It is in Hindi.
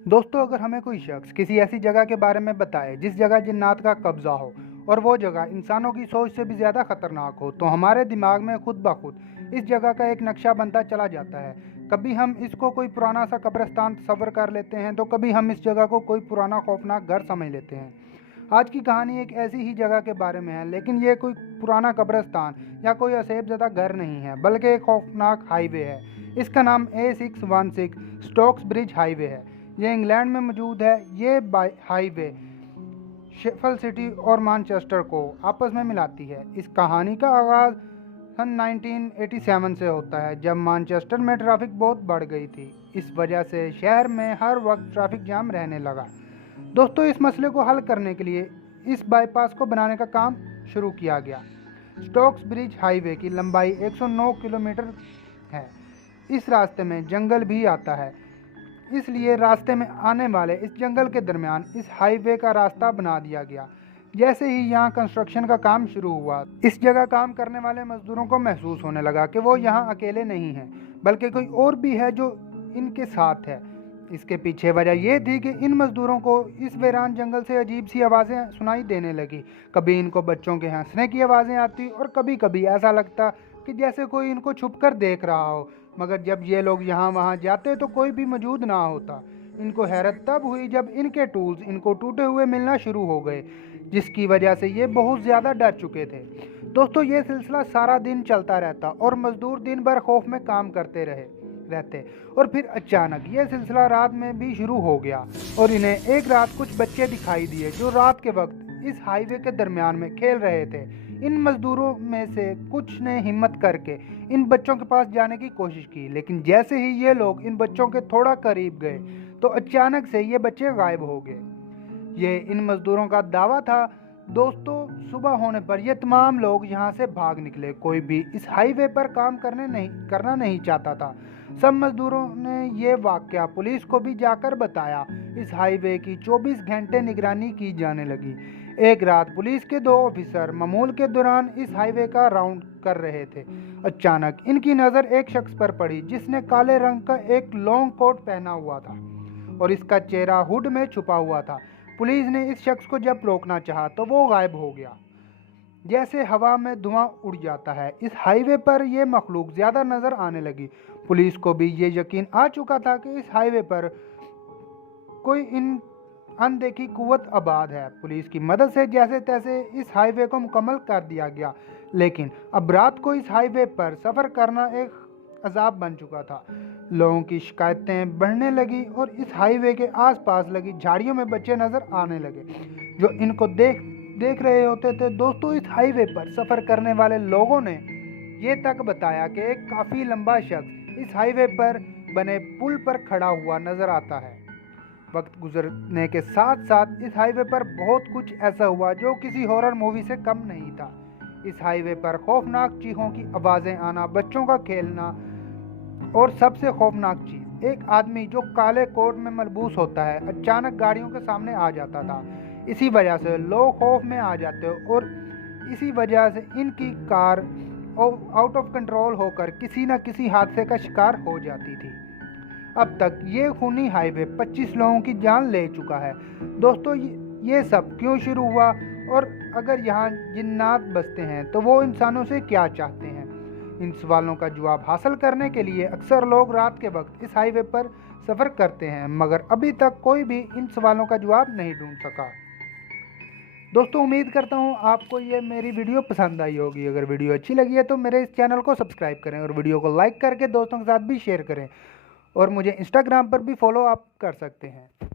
दोस्तों, अगर हमें कोई शख्स किसी ऐसी जगह के बारे में बताए जिस जगह जिन्नात का कब्जा हो और वो जगह इंसानों की सोच से भी ज़्यादा खतरनाक हो, तो हमारे दिमाग में खुद ब खुद इस जगह का एक नक्शा बनता चला जाता है। कभी हम इसको कोई पुराना सा कब्रिस्तान तस्वर कर लेते हैं, तो कभी हम इस जगह को कोई पुराना खौफनाक घर समझ लेते हैं। आज की कहानी एक ऐसी ही जगह के बारे में है, लेकिन ये कोई पुराना कब्रिस्तान या कोई असेबज़दा घर नहीं है, बल्कि एक खौफनाक हाईवे है। इसका नाम A616 स्टोक्स ब्रिज हाईवे है। ये इंग्लैंड में मौजूद है। ये हाईवे शेफील्ड सिटी और मैनचेस्टर को आपस में मिलाती है। इस कहानी का आगाज़ सन 1987 से होता है, जब मैनचेस्टर में ट्रैफिक बहुत बढ़ गई थी। इस वजह से शहर में हर वक्त ट्रैफिक जाम रहने लगा। दोस्तों, इस मसले को हल करने के लिए इस बाईपास को बनाने का काम शुरू किया गया। स्टोक्स ब्रिज हाईवे की लंबाई 109 किलोमीटर है। इस रास्ते में जंगल भी आता है, इसलिए रास्ते में आने वाले इस जंगल के दरमियान इस हाईवे का रास्ता बना दिया गया। जैसे ही यहाँ कंस्ट्रक्शन का काम शुरू हुआ, इस जगह काम करने वाले मजदूरों को महसूस होने लगा कि वो यहाँ अकेले नहीं हैं, बल्कि कोई और भी है जो इनके साथ है। इसके पीछे वजह यह थी कि इन मजदूरों को इस वीरान जंगल से अजीब सी आवाज़ें सुनाई देने लगी। कभी इनको बच्चों के हंसने की आवाज़ें आती और कभी कभी ऐसा लगता कि जैसे कोई इनको छुप कर देख रहा हो। मगर जब ये लोग यहाँ वहाँ जाते तो कोई भी मौजूद ना होता। इनको हैरत तब हुई जब इनके टूल्स इनको टूटे हुए मिलना शुरू हो गए, जिसकी वजह से ये बहुत ज़्यादा डर चुके थे। दोस्तों, ये सिलसिला सारा दिन चलता रहता और मजदूर दिन भर खौफ में काम करते रहते और फिर अचानक ये सिलसिला रात में भी शुरू हो गया और इन्हें एक रात कुछ बच्चे दिखाई दिए जो रात के वक्त इस हाईवे के दरमियान में खेल रहे थे। इन मजदूरों में से कुछ ने हिम्मत करके इन बच्चों के पास जाने की कोशिश की, लेकिन जैसे ही ये लोग इन बच्चों के थोड़ा करीब गए तो अचानक से ये बच्चे गायब हो गए। ये इन मजदूरों का दावा था। दोस्तों, सुबह होने पर ये तमाम लोग यहाँ से भाग निकले। कोई भी इस हाईवे पर काम करना नहीं चाहता था। सब मजदूरों ने ये वाकया पुलिस को भी जाकर बताया। इस हाईवे की 24 घंटे निगरानी की जाने लगी। एक रात पुलिस के 2 ऑफिसर मामूल के दौरान इस हाईवे का राउंड कर रहे थे। अचानक इनकी नज़र एक शख्स पर पड़ी जिसने काले रंग का एक लॉन्ग कोट पहना हुआ था और इसका चेहरा हुड में छुपा हुआ था। पुलिस ने इस शख्स को जब रोकना चाहा तो वो गायब हो गया, जैसे हवा में धुआं उड़ जाता है। इस हाईवे पर यह मखलूक ज़्यादा नज़र आने लगी। पुलिस को भी ये यकीन आ चुका था कि इस हाईवे पर कोई अनदेखी कुव्वत आबाद है। पुलिस की मदद से जैसे तैसे इस हाईवे को मुकम्मल कर दिया गया, लेकिन अब रात को इस हाईवे पर सफ़र करना एक अजाब बन चुका था। लोगों की शिकायतें बढ़ने लगी और इस हाईवे के आसपास लगी झाड़ियों में बच्चे नज़र आने लगे जो इनको देख रहे होते थे। दोस्तों, इस हाईवे पर सफ़र करने वाले लोगों ने ये तक बताया कि एक काफ़ी लंबा शख्स इस हाईवे पर बने पुल पर खड़ा हुआ नज़र आता है। वक्त गुजरने के साथ साथ इस हाईवे पर बहुत कुछ ऐसा हुआ जो किसी हॉरर मूवी से कम नहीं था। इस हाईवे पर खौफनाक चीखों की आवाज़ें आना, बच्चों का खेलना और सबसे खौफनाक चीज़, एक आदमी जो काले कोट में मलबूस होता है अचानक गाड़ियों के सामने आ जाता था। इसी वजह से लोग खौफ में आ जाते और इसी वजह से इनकी कार आउट ऑफ कंट्रोल होकर किसी न किसी हादसे का शिकार हो जाती थी। अब तक ये खूनी हाईवे 25 लोगों की जान ले चुका है। दोस्तों, ये सब क्यों शुरू हुआ और अगर यहाँ जिन्नात बसते हैं तो वो इंसानों से क्या चाहते हैं? इन सवालों का जवाब हासिल करने के लिए अक्सर लोग रात के वक्त इस हाईवे पर सफ़र करते हैं, मगर अभी तक कोई भी इन सवालों का जवाब नहीं ढूंढ सका। दोस्तों, उम्मीद करता हूँ आपको ये मेरी वीडियो पसंद आई होगी। अगर वीडियो अच्छी लगी है तो मेरे इस चैनल को सब्सक्राइब करें और वीडियो को लाइक करके दोस्तों के साथ भी शेयर करें और मुझे इंस्टाग्राम पर भी फॉलो आप कर सकते हैं।